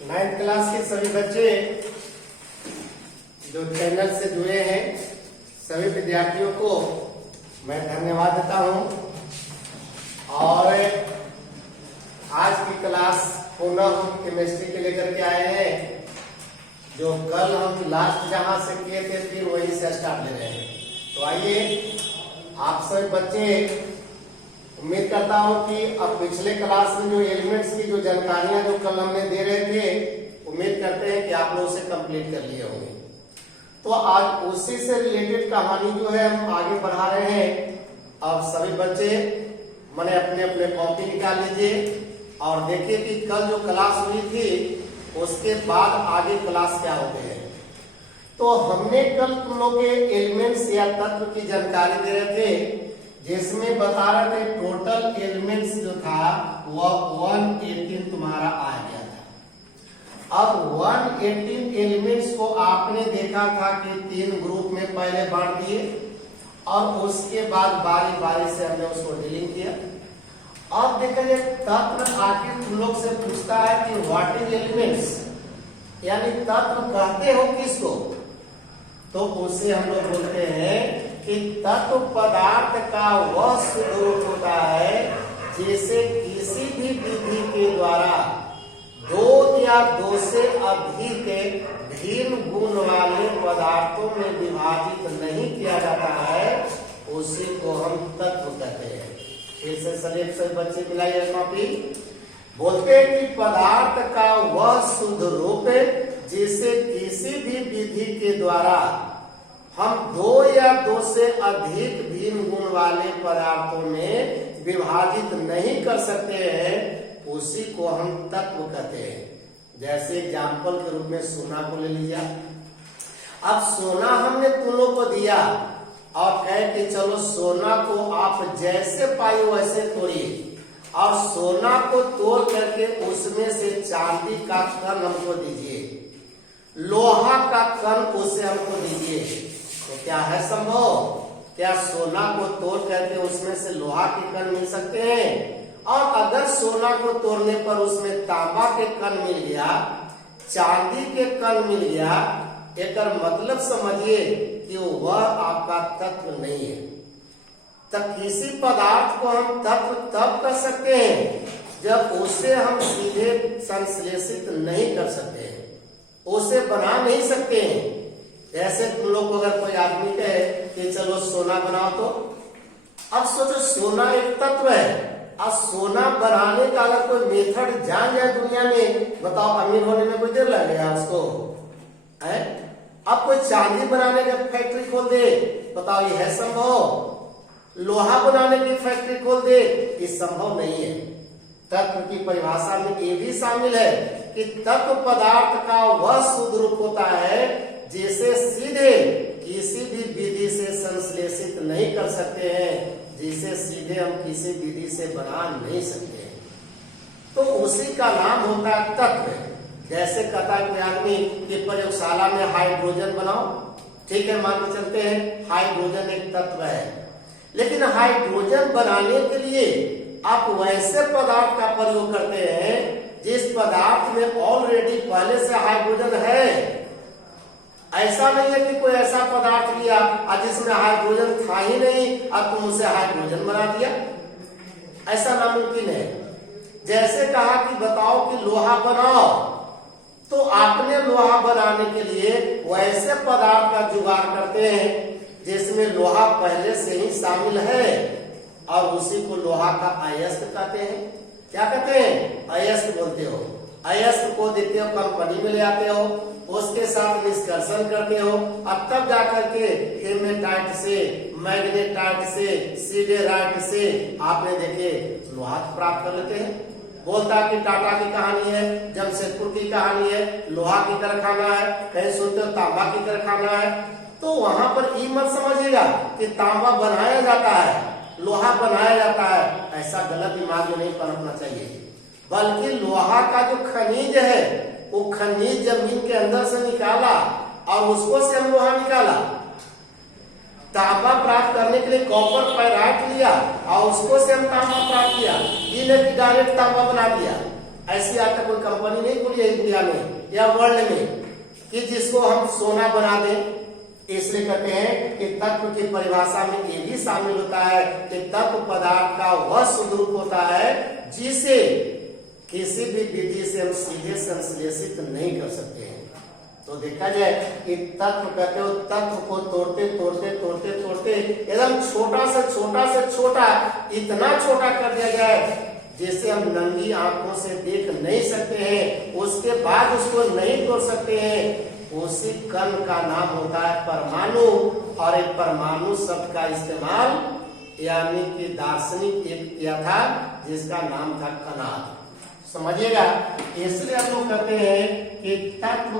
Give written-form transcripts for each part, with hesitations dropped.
Ninth class के सभी बच्चे जो चैनल से जुड़े हैं सभी विद्यार्थियों को मैं धन्यवाद देता हूं। और आज की क्लास पुनः हम केमिस्ट्री के लेकर के आए हैं। जो कल हम लास्ट जहां से किए थे फिर वहीं से स्टार्ट ले रहे हैं। तो आइए आप सभी बच्चे, उम्मीद करता हूं कि अब पिछले क्लास में जो एलिमेंट्स की जो जानकारियां जो कल हमने दे रहे थे, उम्मीद करते हैं कि आप लोग उसे कंप्लीट कर लिए होंगे। तो आज उसी से रिलेटेड कहानी जो है हम आगे बढ़ा रहे हैं। अब सभी बच्चे मैंने अपने अपने कॉपी निकाल लीजिए और देखिए कि कल जो क्लास हुई थी उसके बाद आगे क्लास क्या होते हैं। तो हमने कल तुम लोग के एलिमेंट्स या तत्व की जानकारी दे रहे थे, जिसमें बता रहे थे टोटल एलिमेंट्स जो था वह 118 तुम्हारा आ गया था। अब 118 एलिमेंट्स को आपने देखा था कि 3 ग्रुप में पहले बांट दिए और उसके बाद बारी बारी से हमने उसको डीलिंग किया। अब देखा जाए तत्व आखिर तुम लोग से पूछता है कि व्हाट इज एलिमेंट्स, यानी तत्व कहते हो किसको, तो उससे हम लोग बोलते हैं कि तत्व पदार्थ का वह स्वरूप होता है जिसे किसी भी विधि के द्वारा 2 या 2 से अधिक भिन्न गुण वाले पदार्थों में विभाजित नहीं किया जाता है, उसी को हम तत्व कहते हैं। फिर से सभी बच्चे मिलाइए कॉपी। बोलते हैं कि पदार्थ का वह शुद्ध रूप जिसे किसी भी विधि के द्वारा हम 2 या 2 से अधिक भिन्न गुण वाले पदार्थों में विभाजित नहीं कर सकते हैं, उसी को हम तत्व कहते हैं। जैसे एग्जाम्पल के रूप में सोना को ले लीजिए। अब सोना हमने तुम लोग को दिया और कहे कि चलो सोना को आप जैसे पाए वैसे तोड़िए, और सोना को तोड़ करके उसमें से चांदी का कण हमको दीजिए, लोहा का कण उसे हमको दीजिए, तो क्या है संभव? क्या सोना को तोड़ करके उसमें से लोहा के कण मिल सकते हैं? और अगर सोना को तोड़ने पर उसमें तांबा के कण मिल गया, चांदी के कण मिल गया, एक मतलब समझिए कि वह आपका तत्व नहीं है। तब किसी पदार्थ को हम तत्व तब कर सकते हैं जब उसे हम सीधे संश्लेषित नहीं कर सकते हैं, उसे बना नहीं सकते हैं। ऐसे तुम लोग को अगर कोई आदमी कहे कि चलो सोना बनाओ, तो अब सोचो सोना एक तत्व है। अब सोना बनाने का अगर कोई मेथड जान जाए दुनिया में, बताओ अमीर होने में कोई देर लगेगा उसको है? अब कोई चांदी बनाने का फैक्ट्री खोल दे, बताओ ये है संभव? लोहा बनाने की फैक्ट्री खोल दे, ये संभव नहीं है। तत्व की परिभाषा में ये भी शामिल है कि तत्व पदार्थ का वह शुद्ध रूप होता है जिसे सीधे किसी भी विधि से संश्लेषित नहीं कर सकते हैं, जिसे सीधे हम किसी विधि से बना नहीं सकते हैं, तो उसी का नाम होता है तत्व। जैसे कहता है कोई आदमी कि प्रयोगशाला में हाइड्रोजन बनाओ, ठीक है, मान के चलते हैं हाइड्रोजन एक तत्व है, लेकिन हाइड्रोजन बनाने के लिए आप वैसे पदार्थ का प्रयोग करते हैं जिस पदार्थ में ऑलरेडी पहले से हाइड्रोजन है। ऐसा नहीं है कि कोई ऐसा पदार्थ लिया और जिसमें हाइड्रोजन था ही नहीं और तुम उसे हाइड्रोजन बना दिया, ऐसा नामुमकिन है। जैसे कहा कि बताओ कि लोहा बनाओ, तो आपने लोहा बनाने के लिए वैसे पदार्थ का जुगाड़ करते हैं जिसमें लोहा पहले से ही शामिल है, और उसी को लोहा का अयस्क कहते हैं। क्या कहते हैं? अयस्क बोलते हो। अयस्क को देते हो, कंपनी में ले आते हो, उसके साथ निष्कर्षण करते हो, अब तब जाकर के हेमेटाइट से, मैग्नेटाइट से, सीडेराइट से आपने देखे लोहा प्राप्त कर लेते हैं। बोलता कि टाटा की कहानी है, जमशेदपुर की कहानी है, लोहा की कारखाना है, कहीं सुनते हो तांबा की कारखाना है, तो वहां पर ये मत समझिएगा कि तांबा बनाया जाता है, लोहा बनाया जाता है, ऐसा गलत दिमाग में नहीं पनपना चाहिए। बल्कि लोहा का जो खनिज है वो खनिज जमीन के अंदर से निकाला और उसको से हम लोहा निकाला। तांबा प्राप्त करने के लिए कॉपर पाइराइट लिया और उसको से हम तांबा प्राप्त किया, ये नहीं डायरेक्ट तांबा बना दिया। ऐसी आज तक कोई कंपनी नहीं खुली है इंडिया में या वर्ल्ड में कि जिसको हम सोना बना दें। इसलिए कहते हैं कि तत्व की परिभाषा में ये भी शामिल होता है कि तत्व पदार्थ का वह स्वरूप होता है जिसे किसी भी विधि से हम सीधे संश्लेषित नहीं कर सकते हैं। तो देखा जाए कि तत्व कहते हो तत्व को तोड़ते तोड़ते तोड़ते तोड़ते एकदम छोटा से छोटा इतना छोटा कर दिया जाए जिसे हम नंगी आंखों से देख नहीं सकते हैं, उसके बाद उसको नहीं तोड़ सकते हैं। उसी कण का नाम होता है परमाणु। और एक परमाणु शब्द का इस्तेमाल यानी कि दार्शनिक एक किया था जिसका नाम था कणाद। समझिएगा, इसलिए हम लोग कहते हैं कि तत्व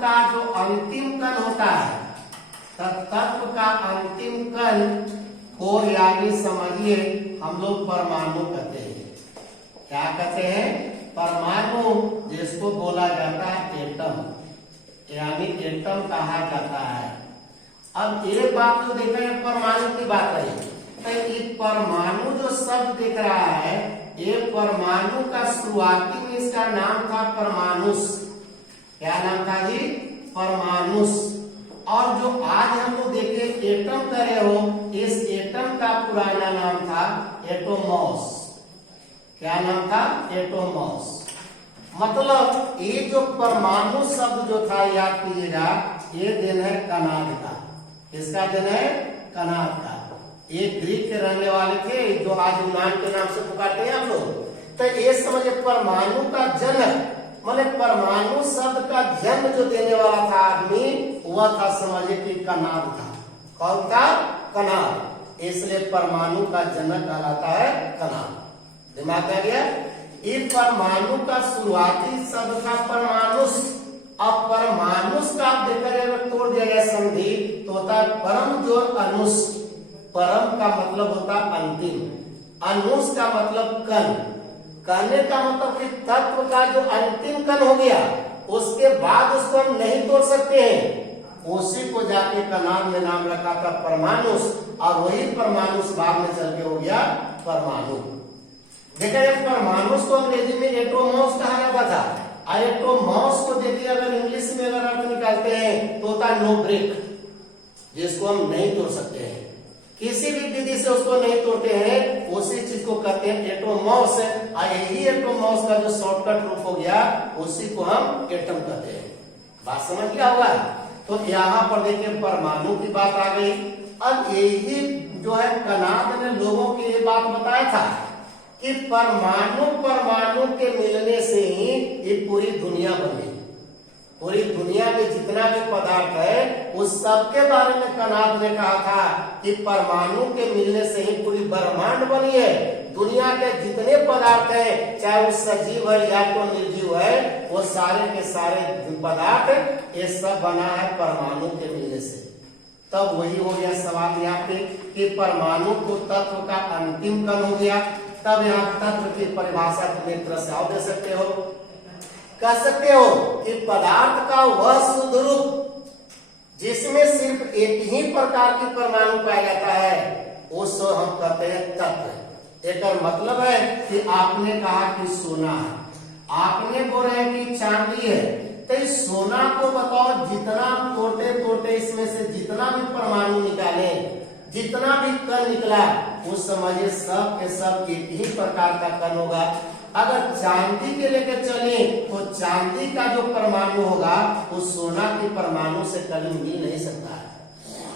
का जो अंतिम कण होता है, तत्व का अंतिम कण को यानी समझिए हम लोग परमाणु कहते हैं। क्या कहते हैं? परमाणु, जिसको बोला जाता है एटम, यानी एटम कहा जाता है। अब एक बात जो देखा है परमाणु की बात रही, तो ये परमाणु जो शब्द दिख रहा है ये परमाणु का शुरुआती में इसका नाम था परमाणुस। क्या नाम था जी? परमाणुस। और जो आज हम लोग देखे एटम करे हो, इस एटम का पुराना नाम था एटोमॉस। क्या नाम था? एटोमॉस। मतलब ये जो परमाणु शब्द जो था याद कीजिएगा, ये दिन है कणाद का। किसका दिन है? कणाद का। ये ग्रीक के रहने वाले थे जो आज यूनान के नाम से पुकारते हैं हम लोग। तो ये समझे परमाणु का जनक, माने परमाणु शब्द का जन्म जो देने वाला था आदमी, वह था समझे कि कणाद था। कौन था? कणाद। इसलिए परमाणु का जनक कहलाता है कणाद। दिमाग में आ गया? ये परमाणु का शुरुआती शब्द था परमाणुस। अब परमाणुस का आप देखा जाएगा तोड़ दिया गया संधि तो होता है परम जो अनुस। परम का मतलब होता है अंतिम, अनुस का मतलब कण। कहने का मतलब कि तत्व का जो अंतिम कण हो गया उसके बाद उसको हम नहीं तोड़ सकते हैं, उसी को जाके कणाद में नाम रखा था परमाणुस। और वही परमाणुस बाद में चल के हो गया परमाणु। देखा जाए परमाणुस को अंग्रेजी में एटोमॉस कहा जाता था। एटोमॉस को देखिए अगर इंग्लिश में अगर अर्थ निकालते हैं तो होता है नो ब्रेक, जिसको हम नहीं तोड़ सकते हैं, किसी भी विधि से उसको नहीं तोड़ते हैं, उसी चीज को कहते हैं एटोमॉस। और यही एटोमॉस का जो शॉर्टकट रूप हो गया उसी को हम एटम कहते हैं। बात समझ गया होगा? तो यहाँ पर देखिए परमाणु की बात आ गई। अब यही जो है कणाद ने लोगों की ये बात बताया था कि परमाणु के मिलने से ही ये पूरी दुनिया बनी। पूरी दुनिया में जितना भी पदार्थ है उस सब के बारे में कणाद ने कहा था कि परमाणु के मिलने से ही पूरी ब्रह्मांड बनी है। दुनिया के जितने पदार्थ हैं, चाहे वो सजीव है या तो निर्जीव है, वो सारे के सारे पदार्थ ये सब बना है परमाणु के मिलने से। तब वही हो गया सवाल यहाँ पे कि परमाणु को तत्व का अंतिम कण हो गया। तब यहाँ तत्व की परिभाषा तुम एक तरह से और दे सकते हो, कह सकते हो कि पदार्थ का वह शुद्ध रूप जिसमें सिर्फ एक ही प्रकार की परमाणु पाया जाता है उसको हम कहते हैं तत्व। एक मतलब है कि आपने कहा कि सोना है, आपने बोल रहे हैं कि चांदी है, तो इस सोना को बताओ जितना तोड़ते तोड़ते इसमें से जितना भी परमाणु निकाले, जितना भी कण निकला, उस समझिए सब के सब एक ही प्रकार का कण होगा। अगर चांदी के लेके चले तो चांदी का जो परमाणु होगा वो सोना के परमाणु से कभी मिल नहीं सकता है।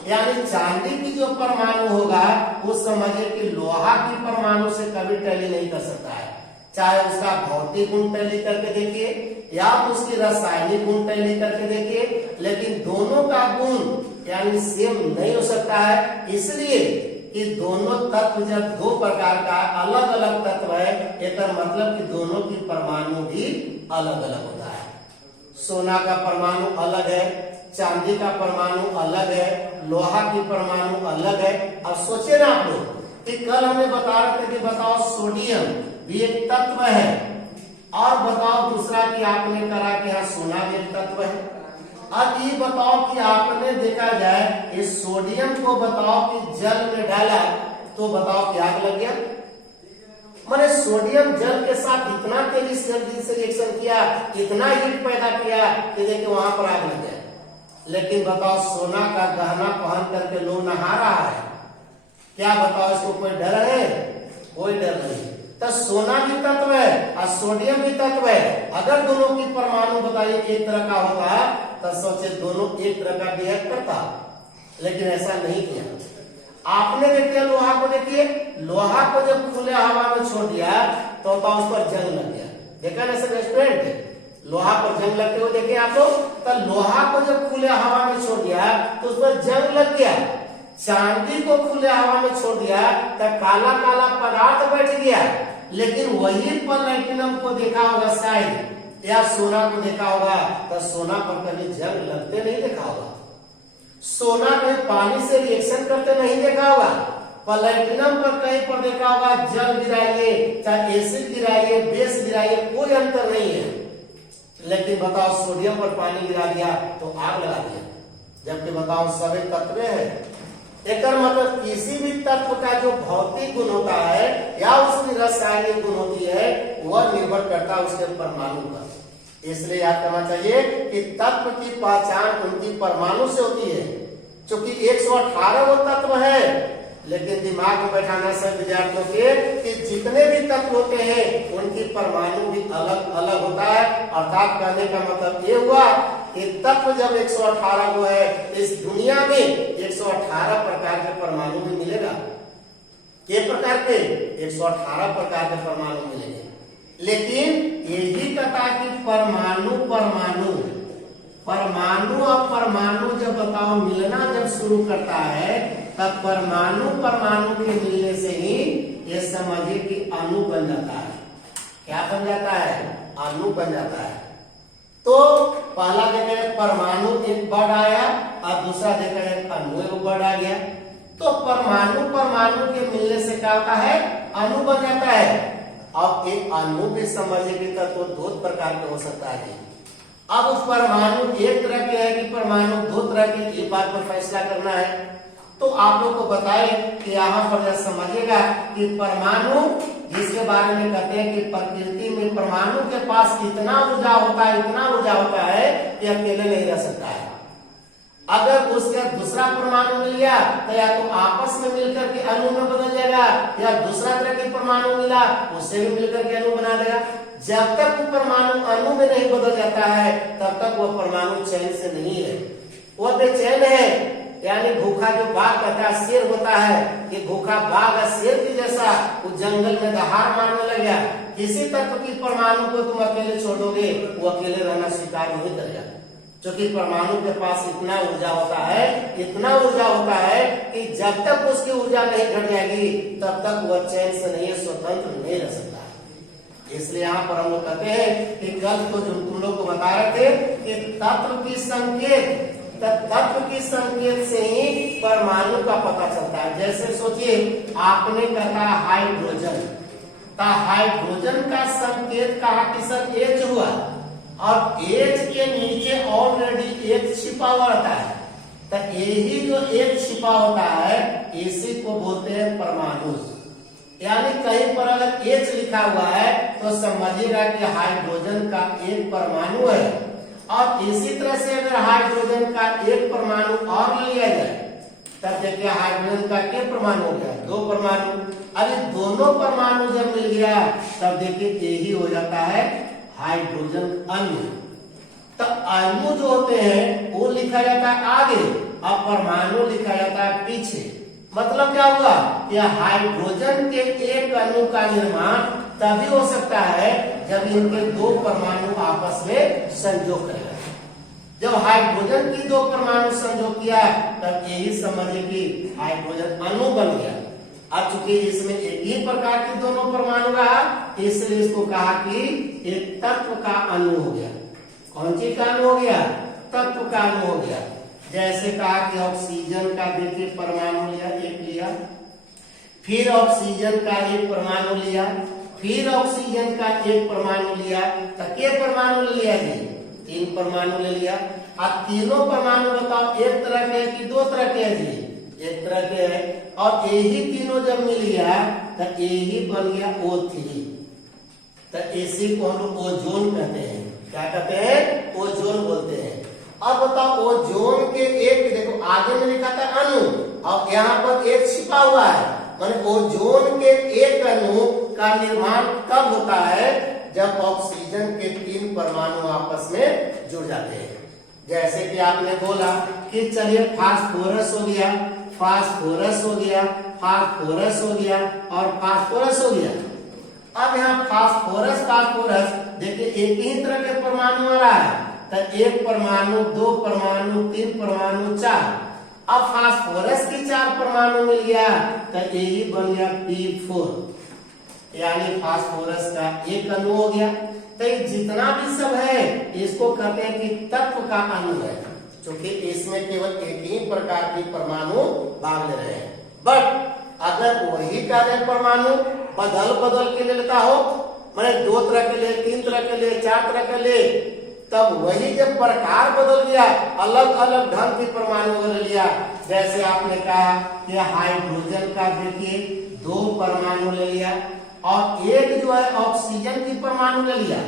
यानी चांदी की जो परमाणु होगा वो समझिए कि लोहा की परमाणु से कभी टैली नहीं कर सकता है। चाहे उसका भौतिक गुण टैली करके देखिए या तो उसकी रासायनिक गुण टैली करके देखिए, लेकिन दोनों का गुण यानी सेम नहीं हो सकता है। इसलिए कि दोनों तत्व जब दो प्रकार का अलग अलग तत्व है, एक मतलब कि दोनों की परमाणु भी अलग अलग होता है। सोना का परमाणु अलग है, चांदी का परमाणु अलग है, लोहा की परमाणु अलग है। अब सोचिए ना आप लोग कि कल हमने बता रहे थे कि बताओ सोडियम भी एक तत्व है, और बताओ दूसरा कि आपने करा कि हाँ सोना भी एक तत्व है। अब ये बताओ कि आपने देखा जाए इस सोडियम को बताओ कि जल में डाला तो बताओ कि आग लग गया, मैंने सोडियम जल के साथ इतना तेजी से रिएक्शन किया, इतना हीट पैदा किया कि देखिए वहां पर आग लग गया। लेकिन बताओ सोना का गहना पहन करके लोग नहा रहा है, क्या बताओ इसको कोई डर है? कोई डर नहीं। तो सोना भी तत्व है और सोडियम भी तत्व है। अगर दोनों की परमाणु बताइए एक तरह का होता तो सोचे दोनों एक तरह का बिहेव करता, लेकिन ऐसा नहीं किया। आपने देखिए लोहा को, देखिए लोहा को जब खुले हवा में छोड़ दिया तो उस पर जंग लग गया। देखा ना सर, रेस्टोरेंट लोहा पर जंग लगते हुए देखे आप लोग। तो लोहा को जब खुले हवा में छोड़ दिया तो उस पर जंग लग गया। चांदी को खुले हवा में छोड़ दिया तो काला काला पदार्थ बैठ गया। लेकिन वही प्लैटिनम को देखा होगा शायद, या सोना को देखा होगा, तो सोना पर कभी जंग लगते नहीं देखा होगा। सोना कहीं पानी से रिएक्शन करते नहीं देखा होगा। प्लैटिनम पर कहीं पर देखा होगा जल गिराइए, चाहे एसिड गिराइए, बेस गिराइए, कोई अंतर नहीं है। लेकिन बताओ सोडियम पर पानी गिरा दिया तो आग लगा दिया, जबकि बताओ सभी तत्व है। एक मतलब किसी भी तत्व का जो भौतिक गुण होता है या उसकी रासायनिक गुण होती है वह निर्भर करता है उसके परमाणु पर। इसलिए याद करना चाहिए कि तत्व की पहचान उनकी परमाणु से होती है। क्योंकि 118 वो तत्व है, लेकिन दिमाग में बैठाना सब विद्यार्थियों के कि जितने भी तत्व होते हैं उनकी परमाणु भी अलग अलग होता है। अर्थात कहने का मतलब ये हुआ कि तत्व जब 118 को है, इस दुनिया में 118 प्रकार के परमाणु भी मिलेगा। ये प्रकार के 118 प्रकार के परमाणु मिलेंगे। लेकिन यही कथा कि परमाणु परमाणु परमाणु और परमाणु जब बताओ मिलना जब शुरू करता है तब परमाणु परमाणु के मिलने से ही ये समझिए कि अणु बन जाता है। क्या बन जाता है? अणु बन जाता है। तो पहला देखा परमाणु एक वर्ड आया और दूसरा देखा एक अणु एक वर्ड आ गया। तो परमाणु परमाणु के मिलने से क्या होता है? अणु बन जाता है। अब एक अणु भी समझिए कि तत्व दो प्रकार के हो सकता है। अब उस परमाणु एक तरह के है कि परमाणु दो तरह के, ये बात पर फैसला करना है। तो आप लोग को बताए कि यहाँ पर समझिएगा कि परमाणु जिसके बारे में कहते हैं कि प्रकृति में परमाणु के पास इतना ऊर्जा होता है, इतना ऊर्जा होता है कि अकेले नहीं रह सकता है। अगर उसका दूसरा परमाणु मिल गया तो या तो आपस में मिलकर के अणु में बदल जाएगा, या दूसरा तरह के परमाणु मिला उससे भी मिलकर के अणु बना देगा। जब तक वो परमाणु अणु में नहीं बदल जाता है तब तक वो परमाणु चैन से नहीं है, वो बेचैन है। यानी भूखा जो बाघ कहता है, शेर होता है कि भूखा बाघ शेर की जैसा उस जंगल में दहाड़ मारने लग गया। किसी तत्व की परमाणु को तुम अकेले छोड़ दोगे वो अकेले रहना स्वीकार नहीं करेगा। क्योंकि परमाणु के पास इतना ऊर्जा होता है, इतना ऊर्जा होता है कि जब तक उसकी ऊर्जा नहीं घट जाएगी तब तक वह चैन से नहीं, स्वतंत्र नहीं रह सकता। इसलिए यहाँ पर हम लोग कहते हैं कि कल तो जो तुम लोग को बता रहे थे कि तत्व की संकेत, तत्व की संकेत से ही परमाणु का पता चलता है। जैसे सोचिए आपने कहा हाइड्रोजन, तो हाइड्रोजन का संकेत कहा कि सर एच हुआ, और एच के नीचे ऑलरेडी एक छिपा हुआ रहता है। तो यही जो एक छिपा होता है इसी को बोलते हैं परमाणु। यानी कहीं पर अगर एच लिखा हुआ है तो समझिएगा कि हाइड्रोजन का एक परमाणु है। और इसी तरह से अगर हाइड्रोजन का एक परमाणु और लिया जाए तब देखिए हाइड्रोजन का क्या परमाणु हो गया? दो परमाणु। अरे दोनों परमाणु जब मिल गया तब देखिए यही हो जाता है हाइड्रोजन अणु। तो अणु जो होते हैं वो लिखा जाता है आगे और परमाणु लिखा जाता है पीछे। मतलब क्या हुआ? यह हाइड्रोजन के एक अणु का निर्माण तभी हो सकता है जब इनके दो परमाणु आपस में संयोग करेगा। जब हाइड्रोजन की दो परमाणु संयोग किया तब यही समझिए कि हाइड्रोजन अणु बन गया। अब चूंकि इसमें एक ही प्रकार के दोनों परमाणु रहा इसलिए इसको कहा कि एक तत्व का अणु हो गया। कौन चीज का अणु हो गया? तत्व का अणु हो गया। जैसे कहा कि ऑक्सीजन का देखिए परमाणु लिया, एक लिया, फिर ऑक्सीजन का एक परमाणु लिया, फिर ऑक्सीजन का एक परमाणु लिया, तो के परमाणु ले लिया जी? 3 परमाणु ले लिया। अब तीनों परमाणु बताओ एक तरह के कि दो तरह के जी? एक तरह के है। और यही तीनों जब मिल गया तो यही बन गया O3। तो इसी को हम लोग ओजोन कहते हैं। क्या कहते हैं? ओजोन बोलते हैं। अब बताओ ओजोन के एक, देखो आगे में लिखा था अणु और यहाँ पर एक छिपा हुआ है, माने ओजोन के एक अणु का निर्माण कब होता है? जब ऑक्सीजन के 3 परमाणु आपस में जुड़ जाते हैं। जैसे कि आपने बोला कि चलिए फास्फोरस हो गया, फास्फोरस हो गया, फास्फोरस हो गया और फास्फोरस हो गया। अब यहाँ फास्फोरस फास्फोरस देखिए एक ही तरह के परमाणु आ रहा है, तो 1 परमाणु, 2 परमाणु, 3 परमाणु, 4। अब फास्फोरस की 4 परमाणु मिल गया तो यही बन गया P4, यानी फास्फोरस का एक अणु हो गया। तो ये जितना भी सब है इसको कहते हैं कि तत्व का अणु है, क्योंकि इसमें केवल एक ही प्रकार की परमाणु भाग ले रहे हैं। बट अगर वही कार्य परमाणु बदल बदल के ले लेता हो, मैंने 2 तरह के लिए, 3 तरह के लिए, 4 तरह के लिए, तब वही जब प्रकार बदल गया, अलग अलग ढंग की परमाणु बदल लिया। जैसे आपने कहा कि हाइड्रोजन का देखिए 2 परमाणु ले लिया और एक जो है ऑक्सीजन की परमाणु ले लिया।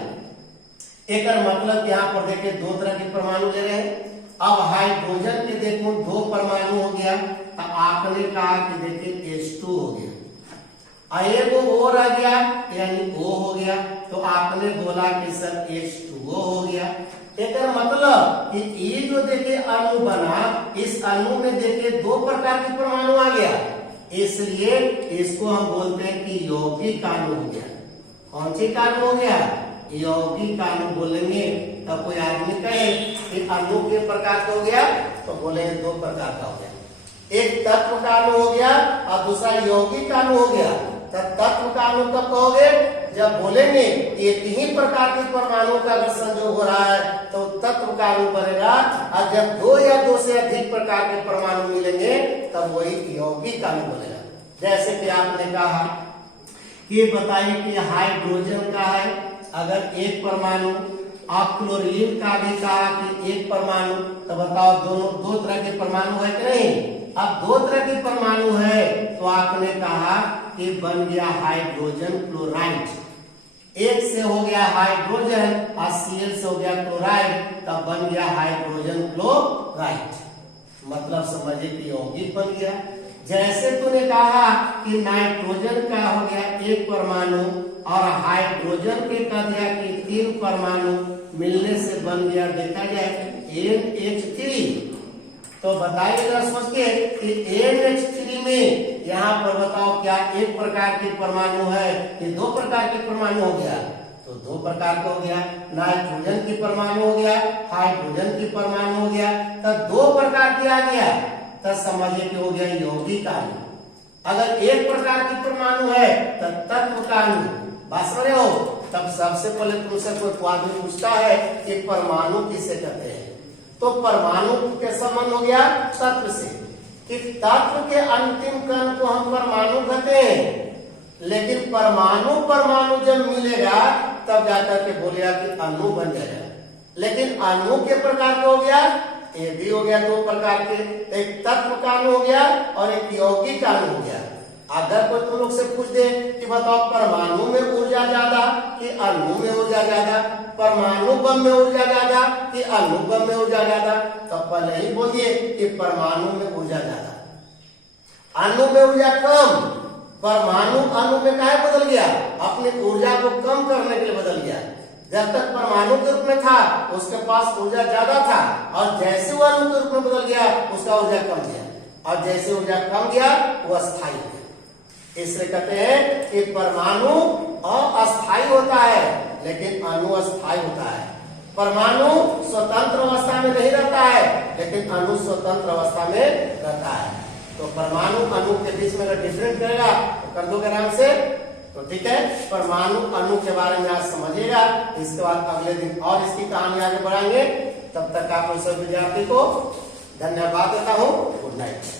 एक मतलब यहाँ पर देखिए 2 तरह की परमाणु ले रहे हैं। अब हाइड्रोजन के देखो 2 परमाणु हो गया, तो आपने कहा कि देखिए H2 हो गया, एक वो रह गया यानी O हो गया, तो आपने बोला कि सर H2O हो गया। एक मतलब कि ये जो देखिए अणु बना, इस अणु में देखिए 2 प्रकार के परमाणु आ गया, इसलिए इसको हम बोलते हैं कि यौगिक अणु हो गया। कौन सी अणु हो गया? यौगिक अणु बोलेंगे। तब कोई आदमी कहे कि अणु के प्रकार का हो गया, तो बोलेंगे 2 प्रकार का हो गया, एक तत्व का अणु हो गया और दूसरा यौगिक अणु हो गया। तत्व का अणु कब कहोगे? जब बोलेंगे एक ही प्रकार के परमाणु का अगर संयोग हो रहा है तो तत्व का अणु बनेगा, और जब 2 या 2 से अधिक प्रकार के परमाणु मिलेंगे तब वही यौगिक अणु बनेगा। जैसे कि आपने कहा कि बताइए कि हाइड्रोजन का है अगर 1 परमाणु, आप क्लोरीन का भी कहा कि 1 परमाणु, तो बताओ दोनों 2 तरह के परमाणु है कि नहीं? अब 2 तरह के परमाणु है तो आपने कहा कि बन गया हाइड्रोजन क्लोराइड। एक से हो गया हाइड्रोजन और Cl से हो गया क्लोराइड, तब बन गया हाइड्रोजन क्लोराइड। मतलब समझिए कि यौगिक बन गया। जैसे तूने कहा कि नाइट्रोजन का हो गया 1 परमाणु और हाइड्रोजन के कह दिया कि 3 परमाणु मिलने से बन गया, देखा जाए NH3। तो बताइए जरा सोच के कि NH3 में यहाँ पर बताओ क्या 1 प्रकार के परमाणु है कि 2 प्रकार के परमाणु हो गया? तो 2 प्रकार का हो गया। नाइट्रोजन की परमाणु हो गया, हाइड्रोजन की परमाणु हो गया, तो 2 प्रकार की आ गया, तो समझिए कि हो गया यौगिक अणु। अगर 1 प्रकार की परमाणु है तो तत्व का अणु। बात समझ रहे हो? तब सबसे पहले तुमसे कोई आदमी पूछता है कि परमाणु किसे कहते हैं, तो परमाणु के संबंध हो गया तत्व से, कि तत्व के अंतिम कण को हम परमाणु कहते हैं। लेकिन परमाणु परमाणु जब मिलेगा तब जाकर के बोलेगा कि अणु बन जाएगा। लेकिन अणु के प्रकार का हो गया, ये भी हो गया 2 प्रकार के, एक तत्व का अणु हो गया और एक यौगिक अणु हो गया। अगर कोई तुम लोग से पूछ दे कि बताओ परमाणु में ऊर्जा ज्यादा कि अणु में ऊर्जा ज्यादा, परमाणु बम में ऊर्जा ज्यादा कि अणु बम में ऊर्जा ज्यादा, तो पहले ही बोलिए कि परमाणु में ऊर्जा ज्यादा, अणु में ऊर्जा कम। परमाणु अणु में काहे बदल गया? अपनी ऊर्जा को कम करने के लिए बदल गया। जब तक परमाणु के रूप में था उसके पास ऊर्जा ज्यादा था, और जैसे वो अणु के रूप में बदल गया उसका ऊर्जा कम गया, और जैसे ऊर्जा कम गया वो अस्थायी हो गया। इसलिए कहते हैं कि परमाणु अस्थायी होता है लेकिन अणु अस्थायी होता है। परमाणु स्वतंत्र अवस्था में नहीं रहता है लेकिन अणु स्वतंत्र अवस्था में रहता है। तो परमाणु अणु के बीच में अगर डिफरेंट करेगा तो कर दोगे आराम से। तो ठीक है, परमाणु अणु के बारे में आज समझिएगा। इसके बाद अगले दिन और इसकी कहानी आगे बढ़ाएंगे। तब तक आप सब विद्यार्थी को धन्यवाद देता हूँ। Good night.